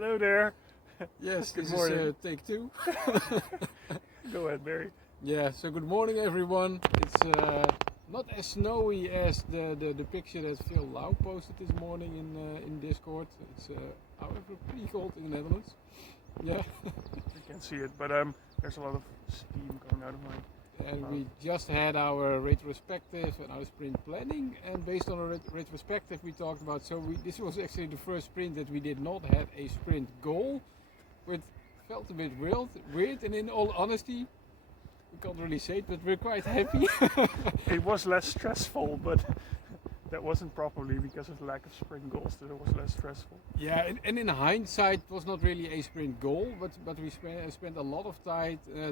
Hello there. Yes, Good this morning. is take 2. Go ahead, Barry. Yeah, so good morning everyone. It's not as snowy as the picture that Phil Lau posted this morning in Discord. It's however pretty cold in the Netherlands. Yeah. You can see it, but there's a lot of steam coming out of mine. And we just had our retrospective and our sprint planning, and based on our retrospective we talked about, this was actually the first sprint that we did not have a sprint goal, which felt a bit weird, and in all honesty, we can't really say it, but we're quite happy. It was less stressful, but that wasn't probably because of lack of sprint goals that it was less stressful. Yeah, and in hindsight, it was not really a sprint goal, but we spent a lot of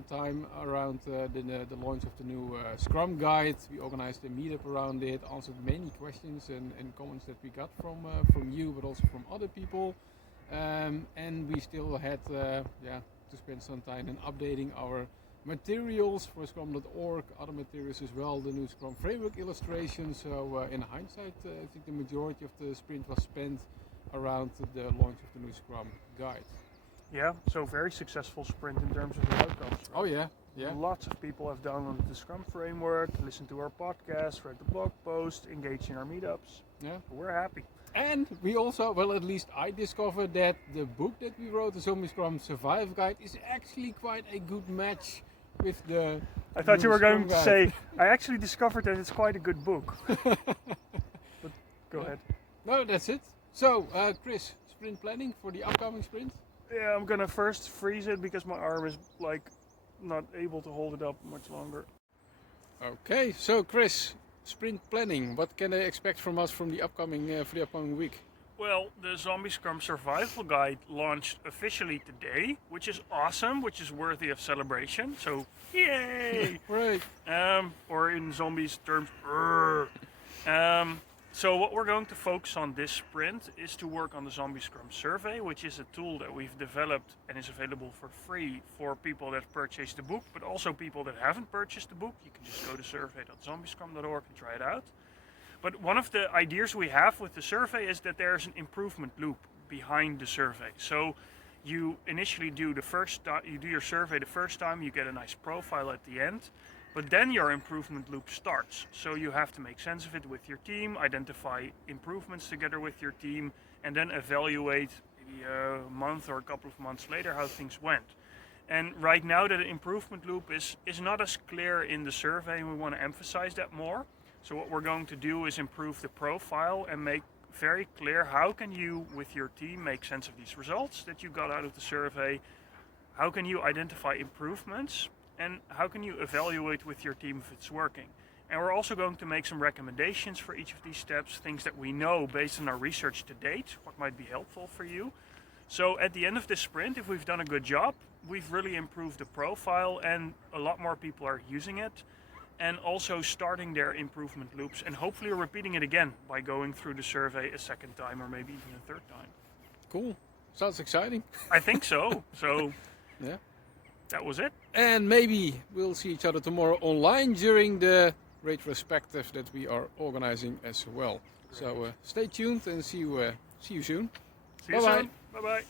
time around the launch of the new Scrum Guide. We organized a meetup around it, answered many questions and comments that we got from you, but also from other people. And we still had to spend some time in updating our materials for Scrum.org, other materials as well, the new Scrum Framework illustration. So in hindsight, I think the majority of the sprint was spent around the launch of the new Scrum Guide. Yeah, so very successful sprint in terms of the outcomes. Right? Oh yeah. Lots of people have downloaded the Scrum Framework, listened to our podcast, read the blog post, engaged in our meetups. Yeah. We're happy. And we also, well, at least I discovered that the book that we wrote, the Zombie Scrum Survey Guide, is actually quite a good match with the I thought you were Scrum going to Guide. say, I actually discovered that it's quite a good book. But go ahead. No, that's it. So, Chris, sprint planning for the upcoming sprint? Yeah, I'm gonna first freeze it because my arm is like not able to hold it up much longer. Okay, so Chris, sprint planning. What can they expect from us from the upcoming for the upcoming week? Well, the Zombie Scrum Survival Guide launched officially today, which is awesome, which is worthy of celebration. So, yay! Right. Or in zombies terms, so what we're going to focus on this sprint is to work on the Zombie Scrum Survey, which is a tool that we've developed and is available for free for people that purchase the book, but also people that haven't purchased the book. You can just go to survey.zombiescrum.org and try it out. But one of the ideas we have with the survey is that there's an improvement loop behind the survey. So you initially do your survey the first time, you get a nice profile at the end, but then your improvement loop starts. So you have to make sense of it with your team, identify improvements together with your team, and then evaluate maybe a month or a couple of months later how things went. And right now the improvement loop is not as clear in the survey, and we want to emphasize that more. So what we're going to do is improve the profile and make very clear how can you with your team make sense of these results that you got out of the survey, how can you identify improvements, and how can you evaluate with your team if it's working. And we're also going to make some recommendations for each of these steps, things that we know based on our research to date, what might be helpful for you. So at the end of this sprint, if we've done a good job, we've really improved the profile and a lot more people are using it, and also starting their improvement loops and hopefully repeating it again by going through the survey a second time or maybe even a third time. Cool. Sounds exciting. I think so. So yeah, that was it. And maybe we'll see each other tomorrow online during the retrospective that we are organizing as well. Great. So stay tuned and see you soon. See you soon. Bye bye.